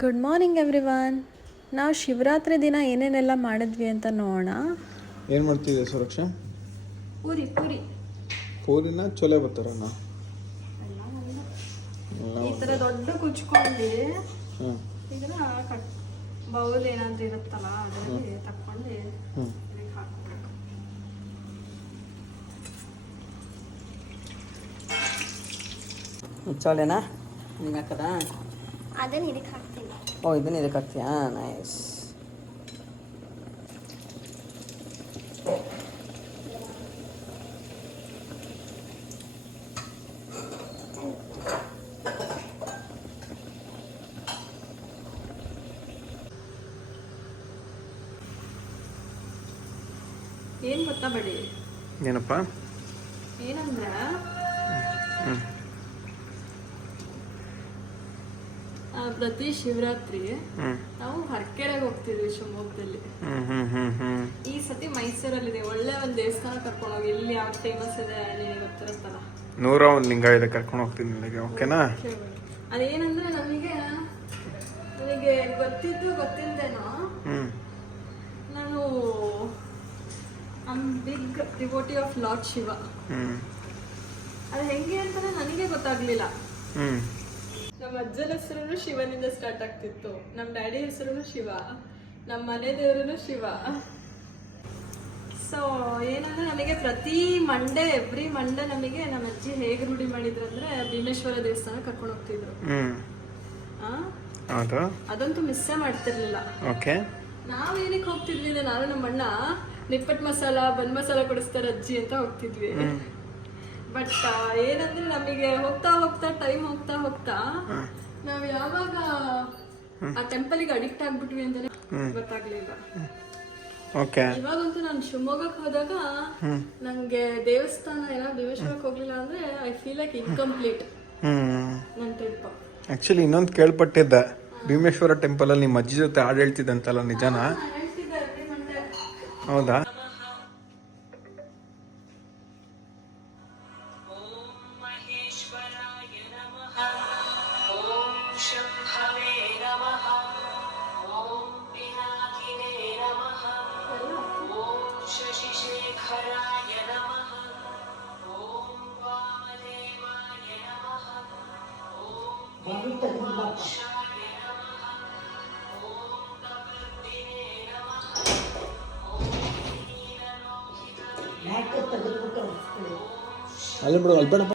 Good morning everyone. ನಾವು ಶಿವರಾತ್ರಿ ದಿನ ಏನೇನೆಲ್ಲ ಮಾಡಿದ್ವಿ ಅಂತ ನೋಡೋಣ. ಏನು ಮಾಡ್ತಿದ್ದೆ ಸುರಕ್ಷಾ? ಪೂರಿ ಪೂರಿನ ಚೊಲೆ ಬರ್ತಾರಣ್ಣ ಈ ಥರ ದೊಡ್ಡ ಕುಚ್ಕೊಂಡು ಹಾಂ ಇದನ್ನ ಕಟ್ ಬೌಲ್ ಏನಾದರೂ ಇರುತ್ತಲ್ಲ ಅದರಲ್ಲಿ ತಕ್ಕೊಂಡು ಇದಕ್ಕೆ ಹಾಕಬೇಕು. ಚೋಲೆನಾ ನಿಂಗೆ ಹಾಕದ? ಅದನ್ನ ಇದಕ್ಕೆ ಹಾಕ್ತೀನಿ. ಓ ಇದನ್ನ ಇದಕ್ಕೆ ಹಾಕ್ತೀಯಾ? ನೈಸ್. ಏನು ಗೊತ್ತಾ ಬಡಿ? ಏನಪ್ಪ? ಏನಂದ್ರೆ ಪ್ರತಿ ಶಿವರಾತ್ರಿ ನಾವು ಹರಕೆರೆಗೆ ಹೋಗ್ತಿದ್ವಿ ಶಿವಮೊಗ್ಗದಲ್ಲಿ. ಈ ಸತಿ ಮೈಸೂರಲ್ಲಿದೆ ಒಳ್ಳೆ ಒಂದು ದೇವಸ್ಥಾನ ಕರ್ಕೊಂಡು ಹೋಗಿ. ಎಲ್ಲಿ ಯಾವ ಫೇಮಸ್ ಇದೆ ನಿನಗೆ ಗೊತ್ತಿರುತ್ತಲ್ಲ, 101 ಲಿಂಗಾಯತ ಕರ್ಕೊಂಡು ಹೋಗ್ತೀನಿ ನಿನಗೆ. ಓಕೆನಾ? ಅದೇನಂದ್ರೆ ನನಗೆ ಗೊತ್ತಿಲ್ದೇನೋ ನಾನು big devotee of Lord Shiva. ಅದು ಹೆಂಗೆ ಅಂತಾನೆ ನನಗೆ ಗೊತ್ತಾಗ್ಲಿಲ್ಲ. ನಮ್ಮ ಅಜ್ಜನ ಹೆಸರು ಶಿವನಿಂದ ಸ್ಟಾರ್ಟ್ ಆಗ್ತಿತ್ತು, ನಮ್ಮ ಡ್ಯಾಡಿ ಹೆಸರು ಶಿವ, ನಮ್ಮ ಮನೆ ದೇವರು ಶಿವ. ಸೊ ಏನಂದ್ರೆ ನನಗೆ ಪ್ರತಿ ಎವ್ರಿ ಮಂಡೇ ನಮಗೆ ನಮ್ಮ ಅಜ್ಜಿ ಹೇಗೆ ರೂಢಿ ಮಾಡಿದ್ರು ಅಂದ್ರೆ ಭೀಮೇಶ್ವರ ದೇವಸ್ಥಾನ ಕರ್ಕೊಂಡು ಹೋಗ್ತಿದ್ರು. ಅದಂತೂ ಮಿಸ್ಸೇ ಮಾಡ್ತಿರ್ಲಿಲ್ಲ. ನಾವ್ ಏನಕ್ಕೆ ಹೋಗ್ತಿದ್ವಿ ಅಂದ್ರೆ ನಾನು ನಮ್ಮ ಅಣ್ಣ ನಿಪ್ಪಟ್ಟು ಮಸಾಲ ಬನ್ ಮಸಾಲ ಕೊಡಿಸ್ತಾರೆ ಅಜ್ಜಿ ಅಂತ ಹೋಗ್ತಿದ್ವಿ. ಬಟ್ ಏನಂದ್ರೆ ನಮಗೆ ಹೋಗ್ತಾ ಟೈಮ್ ಹೋಗ್ತಾ ನಾವ್ ಯಾವಾಗ ಆ ಟೆಂಪಲ್ಗೆ ಅಡಿಕ್ಟ್ ಆಗ್ಬಿಟ್ವಿ ಅಂತಾನೆ ಗೊತ್ತಾಗ್ಲಿಲ್ಲ. ಇವಾಗಂತೂ ನಾನು ಶಿವಮೊಗ್ಗಕ್ಕೆ ಹೋದಾಗ ನಂಗೆ ದೇವಸ್ಥಾನ ಏನೋ ಭೀಮೇಶ್ವರಕ್ಕೆ ಹೋಗ್ಲಿಲ್ಲ ಅಂದ್ರೆ ಐ ಫೀಲ್ ಲೈಕ್ ಇನ್ಕಂಪ್ಲೀಟ್ ನನ್ನ ಟ್ರಿಪ್. ಆಕ್ಚುಲಿ ಇನ್ನೊಂದು ಕೇಳ್ಪಟ್ಟಿದ್ದೆ, ಭೀಮೇಶ್ವರ ಟೆಂಪಲ್ ಅಲ್ಲಿ ನಿಮ್ಮ ಅಜ್ಜಿ ಜೊತೆ ಹಾಡು ಹೇಳ್ತಿದ್ದಂತಲ್ಲ, ನಿಜನಾ? ಹೌದಾ? ಅಲ್ಲಿ ಬಿಡು, ಅಲ್ಲಿ ಬೇಡಪ್ಪ.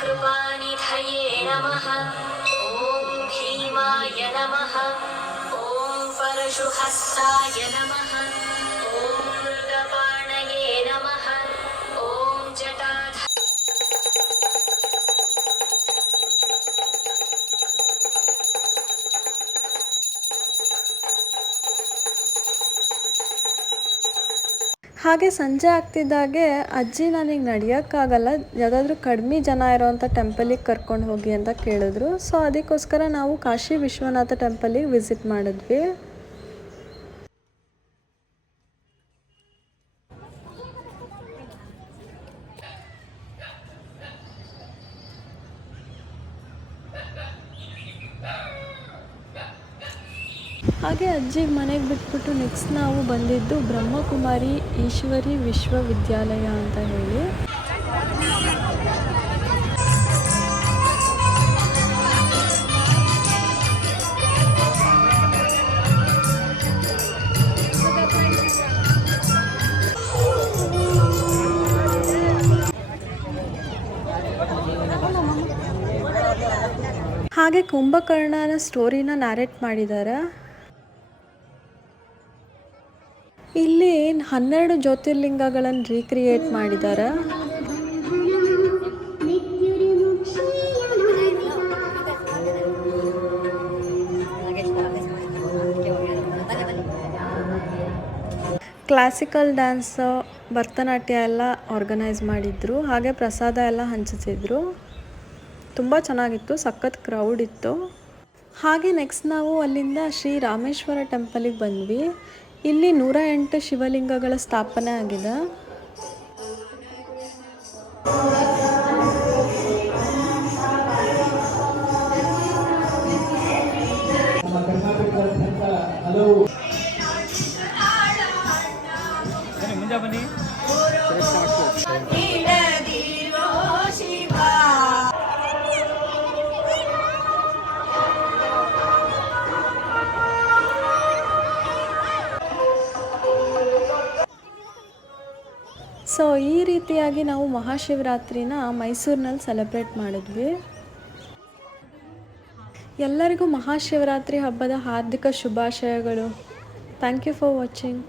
कृपानिधये नमः. ॐ भीमाय नमः. ॐ परशुहस्ताय नमः. ॐ मृगपाणये नमः. ॐ जटाधर. ಹಾಗೆ ಸಂಜೆ ಆಗ್ತಿದ್ದಾಗೆ ಅಜ್ಜಿ ನನಗೆ ನಡೆಯೋಕ್ಕಾಗಲ್ಲ, ಯಾವುದಾದ್ರೂ ಕಡಿಮೆ ಜನ ಇರೋವಂಥ ಟೆಂಪಲಿಗೆ ಕರ್ಕೊಂಡು ಹೋಗಿ ಅಂತ ಕೇಳಿದ್ರು. ಸೊ ಅದಕ್ಕೋಸ್ಕರ ನಾವು ಕಾಶಿ ವಿಶ್ವನಾಥ ಟೆಂಪಲಿಗೆ ವಿಸಿಟ್ ಮಾಡಿದ್ವಿ. ಹಾಗೆ ಅಜ್ಜಿಗೆ ಮನೆಗೆ ಬಿಟ್ಬಿಟ್ಟು ನೆಕ್ಸ್ಟ್ ನಾವು ಬಂದಿದ್ದು ಬ್ರಹ್ಮಕುಮಾರಿ ಈಶ್ವರಿ ವಿಶ್ವವಿದ್ಯಾಲಯ ಅಂತ ಹೇಳಿ. ಹಾಗೆ ಕುಂಭಕರ್ಣನ ಸ್ಟೋರಿನ ನ್ಯಾರೇಟ್ ಮಾಡಿದ್ದಾರೆ. ಇಲ್ಲಿ 12 ಜ್ಯೋತಿರ್ಲಿಂಗಗಳನ್ನು ರೀಕ್ರಿಯೇಟ್ ಮಾಡಿದ್ದಾರೆ. ಕ್ಲಾಸಿಕಲ್ ಡ್ಯಾನ್ಸ್, ಭರತನಾಟ್ಯ ಎಲ್ಲ ಆರ್ಗನೈಸ್ ಮಾಡಿದ್ರು. ಹಾಗೆ ಪ್ರಸಾದ ಎಲ್ಲ ಹಂಚುತ್ತಿದ್ರು. ತುಂಬ ಚೆನ್ನಾಗಿತ್ತು, ಸಖತ್ ಕ್ರೌಡ್ ಇತ್ತು. ಹಾಗೆ ನೆಕ್ಸ್ಟ್ ನಾವು ಅಲ್ಲಿಂದ ಶ್ರೀ ರಾಮೇಶ್ವರ ಟೆಂಪಲಿಗೆ ಬಂದ್ವಿ. ಇಲ್ಲಿ 108 ಶಿವಲಿಂಗಗಳ ಸ್ಥಾಪನೆ ಆಗಿದೆ. ಸೊ ಈ ರೀತಿಯಾಗಿ ನಾವು ಮಹಾಶಿವರಾತ್ರಿನ ಮೈಸೂರಿನಲ್ಲಿ ಸೆಲೆಬ್ರೇಟ್ ಮಾಡಿದ್ವಿ. ಎಲ್ಲರಿಗೂ ಮಹಾಶಿವರಾತ್ರಿ ಹಬ್ಬದ ಹಾರ್ದಿಕ ಶುಭಾಶಯಗಳು. Thank you for watching.